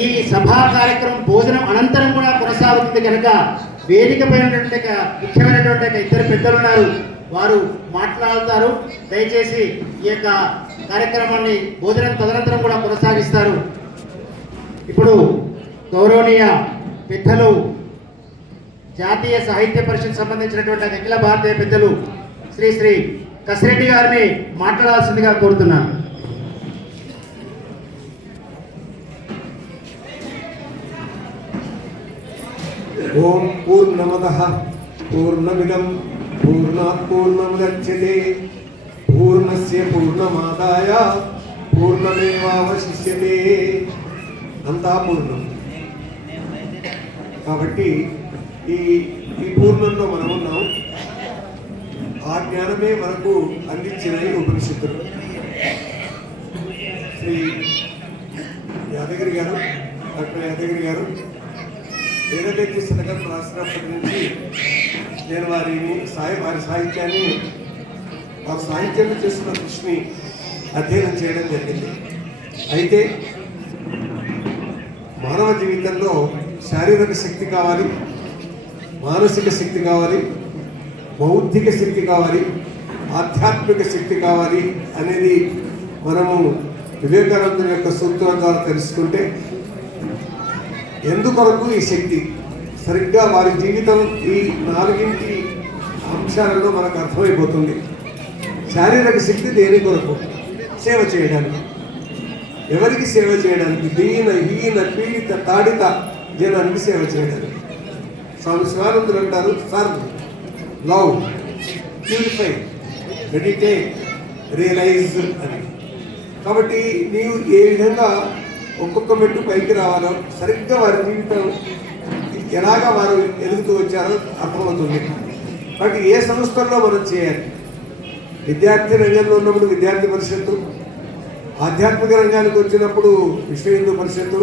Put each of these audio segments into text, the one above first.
ఈ సభా కార్యక్రమం భోజనం అనంతరం కూడా కొనసాగుతుంది కనుక వేదిక పైన ముఖ్యమైనటువంటి ఇద్దరు పెద్దలు ఉన్నారు, వారు మాట్లాడుతారు. దయచేసి ఈ యొక్క కార్యక్రమాన్ని భోజనం తదనంతరం కూడా కొనసాగిస్తారు. ఇప్పుడు గౌరవనీయ పెద్దలు జాతీయ సాహిత్య పరిషత్ సంబంధించినటువంటి అఖిల భారతీయ పెద్దలు శ్రీ శ్రీ కసిరెడ్డి గారిని మాట్లాడాల్సిందిగా కోరుతున్నాను. ఓం పూర్ణమదః పూర్ణమిదం పూర్ణాత్ పూర్ణముదచ్యతే పూర్ణస్య పూర్ణమాదాయ పూర్ణమేవావశిష్యతే. అంతా పూర్ణం కాబట్టి ఈ పూర్ణంలో మనం ఉన్నాం. ఆ జ్ఞానమే మనకు అందించినవి ఉపనిషత్తులు. శ్రీ యాదగిరి గారు, డాక్టర్ యాదగిరి గారు వేదవేద్య శతకం రాసినప్పటి నుంచి నేను వారి సాహిత్యాన్ని, వారి సాహిత్యంలో చేస్తున్న కృషిని అధ్యయనం చేయడం జరిగింది. అయితే మానవ జీవితంలో శారీరక శక్తి కావాలి, మానసిక శక్తి కావాలి, బౌద్ధిక శక్తి కావాలి, ఆధ్యాత్మిక శక్తి కావాలి అనేది మనము వివేకానందుని యొక్క సూత్రం ద్వారా తెలుసుకుంటే ఎందుకొరకు ఈ శక్తి సరిగ్గా వారి జీవితం ఈ 4 అంశాలలో మనకు అర్థమైపోతుంది. శారీరక శక్తి దేని కొరకు? సేవ చేయడానికి. ఎవరికి సేవ చేయడానికి? దీన హీన పీడిత తాడిత జనానికి సేవ చేయడానికి. స్వామి శివానందులు అంటారు, serve, love, purify, meditate, realise అని. కాబట్టి నీవు ఏ విధంగా ఒక్కొక్క మెట్టు పైకి రావాలో సరిగ్గా వారి జీవితం ఎలాగా వారు ఎదుగుతూ వచ్చారో అర్థమవుతుంది. కాబట్టి ఏ సంస్థల్లో మనం చేయాలి? విద్యార్థి రంగంలో ఉన్నప్పుడు విద్యార్థి పరిషత్తు, ఆధ్యాత్మిక రంగానికి వచ్చినప్పుడు విశ్వ హిందూ పరిషత్తు,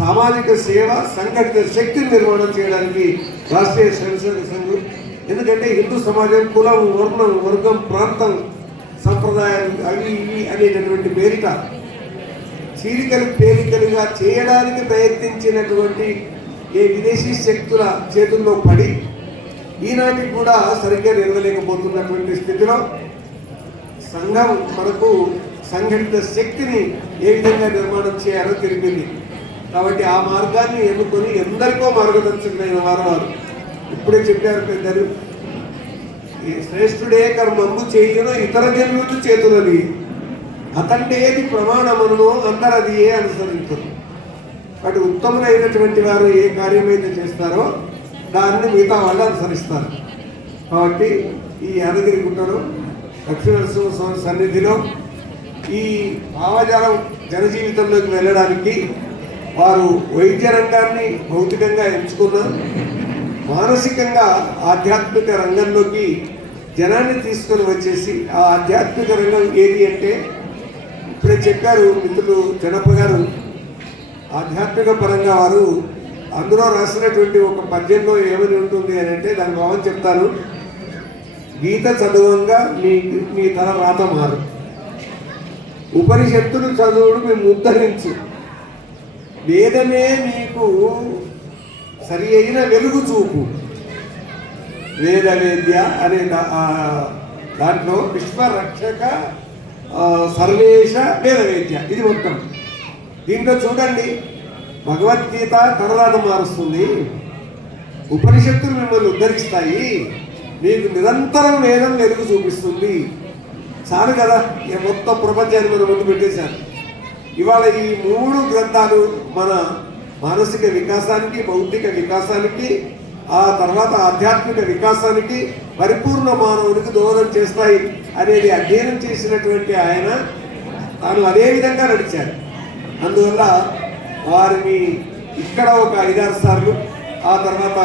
సామాజిక సేవ సంఘటిత శక్తిని నిర్మాణం చేయడానికి రాష్ట్రీయ స్వయంసేవక సంఘం. ఎందుకంటే హిందూ సమాజం కులం, వర్గం, ప్రాంతం, సంప్రదాయాలు అవి ఇవి అనేటటువంటి పేరిట చీలికలు తేలికలుగా చేయడానికి ప్రయత్నించినటువంటి ఏ విదేశీ శక్తుల చేతుల్లో పడి ఈనాటికి కూడా సరిగ్గా నిలవలేకపోతున్నటువంటి స్థితిలో సంఘం మనకు సంఘటిత శక్తిని ఏ విధంగా నిర్మాణం చేయాలో తెలిపింది. కాబట్టి ఆ మార్గాన్ని ఎన్నుకొని ఎందరికో మార్గదర్శకులైన వారు ఇప్పుడే చెప్పారు పెద్దలు, శ్రేష్ఠుడే కర్మంబు చేయును ఇతర జనులు చేతులని అతంటే ఏది ప్రమాణమును అందరది ఏ అనుసరించరు. కాబట్టి ఉత్తములైనటువంటి వారు ఏ కార్యమైతే చేస్తారో దాన్ని మిగతా వాళ్ళు అనుసరిస్తారు. కాబట్టి ఈ యాదగిరి గుట్టలో లక్ష్మీనరసింహస్వామి సన్నిధిలో ఈ భావజాలం జనజీవితంలోకి వెళ్ళడానికి వారు వైద్య రంగాన్ని భౌతికంగా ఎంచుకున్నారు. మానసికంగా ఆధ్యాత్మిక రంగంలోకి జనాన్ని తీసుకొని వచ్చేసి ఆ ఆధ్యాత్మిక రంగం ఏది అంటే ఇప్పుడే చెప్పారు మిత్రులు జనప్ప గారు, ఆధ్యాత్మిక పరంగా వారు అందులో రాసినటువంటి ఒక పద్యంలో ఏమని ఉంటుంది అని అంటే దాని భావం చెప్తాను. గీత చదువంగా మీ తల రాత మారు, ఉపనిషత్తులు చదువుడు మేము ఉద్ధరించు, వేదమే మీకు సరి అయిన వెలుగు చూపు. వేద వేద్య అనే దాంట్లో విశ్వరక్షక సర్వేశ వేద వేద్య ఇది మొత్తం. దీంట్లో చూడండి, భగవద్గీత తలరాత మారుస్తుంది, ఉపనిషత్తులు మిమ్మల్ని ఉద్ధరిస్తాయి, మీకు నిరంతరం వేదం వెలుగు చూపిస్తుంది. చాలు కదా, ఇక మొత్తం ప్రపంచాన్ని మన ముందు పెట్టేశారు. ఇవాళ ఈ 3 గ్రంథాలు మన మానసిక వికాసానికి, బౌద్ధిక వికాసానికి, ఆ తర్వాత ఆధ్యాత్మిక వికాసానికి, పరిపూర్ణ మానవునికి దోహదం చేస్తాయి అనేది అధ్యయనం చేసినటువంటి ఆయన తాను అదే విధంగా నడిచారు. అందువల్ల వారిని ఇక్కడ ఒక 5-6 సార్లు, ఆ తర్వాత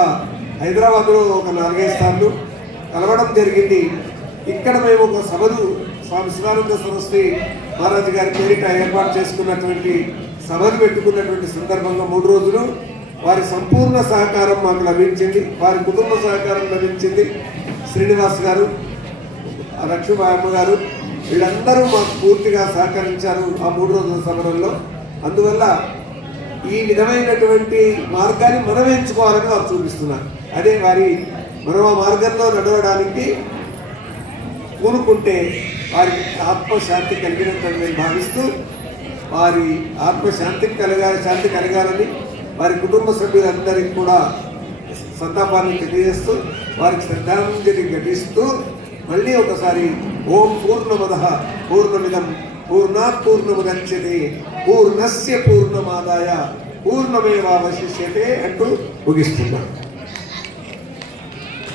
హైదరాబాద్లో ఒక 4-5 సార్లు కలవడం జరిగింది. ఇక్కడ మేము ఒక సభలు స్వామి శివానంద సరస్వతి మహారాజు గారి పేరిట ఏర్పాటు చేసుకున్నటువంటి సభలు పెట్టుకున్నటువంటి సందర్భంగా 3 రోజులు వారి సంపూర్ణ సహకారం మాకు లభించింది, వారి కుటుంబ సహకారం లభించింది. శ్రీనివాస్ గారు, లక్ష్మీబాయమ్మ గారు వీళ్ళందరూ మాకు పూర్తిగా సహకరించారు ఆ 3 రోజుల సమరంలో. అందువల్ల ఈ విధమైనటువంటి మార్గాన్ని మనం ఎంచుకోవాలని వారు చూపిస్తున్నారు. అదే మనం ఆ మార్గంలో నడవడానికి పూనుకుంటే వారికి ఆత్మశాంతి కలిగినట్టు నేను భావిస్తూ, వారి ఆత్మశాంతి శాంతి కలగాలని వారి కుటుంబ సభ్యులందరికీ కూడా సంతాపాన్ని తెలియజేస్తూ, వారికి శ్రద్ధాంజలి ఘటిస్తూ మళ్ళీ ఒకసారి ఓం పూర్ణమదః పూర్ణమిదం పూర్ణాత్ పూర్ణముదచ్యతే పూర్ణస్య పూర్ణమాదాయ పూర్ణమేవావశిష్యతే అంటూ ముగిస్తున్నాం.